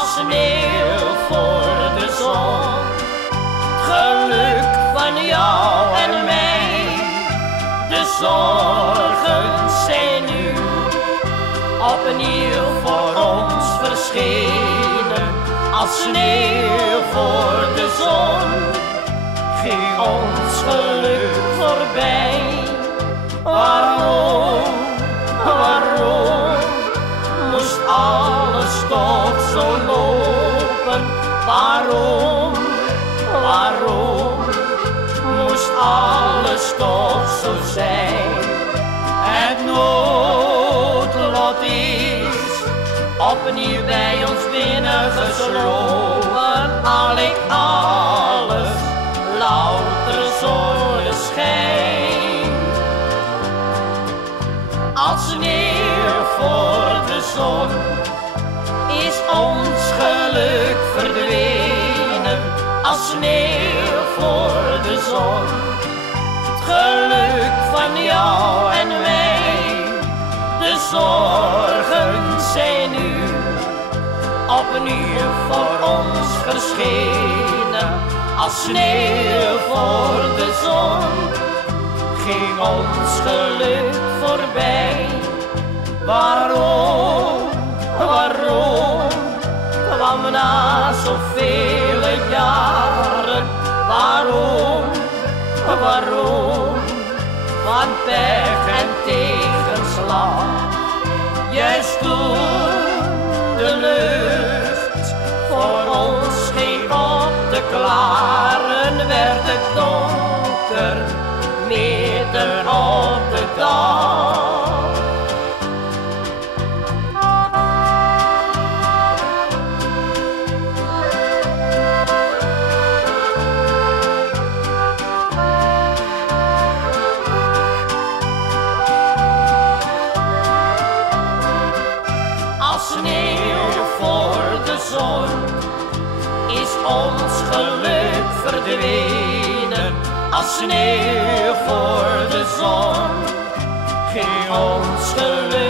als sneeuw voor de zon. Geluk van jou en mij, de zorgen zijn nu opnieuw voor ons verschenen. Als sneeuw voor de zon, ging ons geluk voorbij. Waarom, waarom moest alles toch zo lopen? Waarom, waarom moest alles toch zo zijn? Het noodlot is opnieuw bij ons binnengeslopen. Al ik alles, louter zonneschijn. Als sneeuw voor de zon is ons geluk verdwenen. Als sneeuw voor de zon, het geluk van jou en mij. De zorgen zijn nu opnieuw voor ons verschenen. Als sneeuw voor de zon, ging ons geluk voorbij. Waarom, waarom kwam na zoveel jaren? Waarom, waarom van pech en tegenslag? Juist toen de lucht voor ons ging op te klaren, werd het donker midden op de dag. Als sneeuw voor de zon is ons geluk verdwenen. Als sneeuw voor de zon ging ons geluk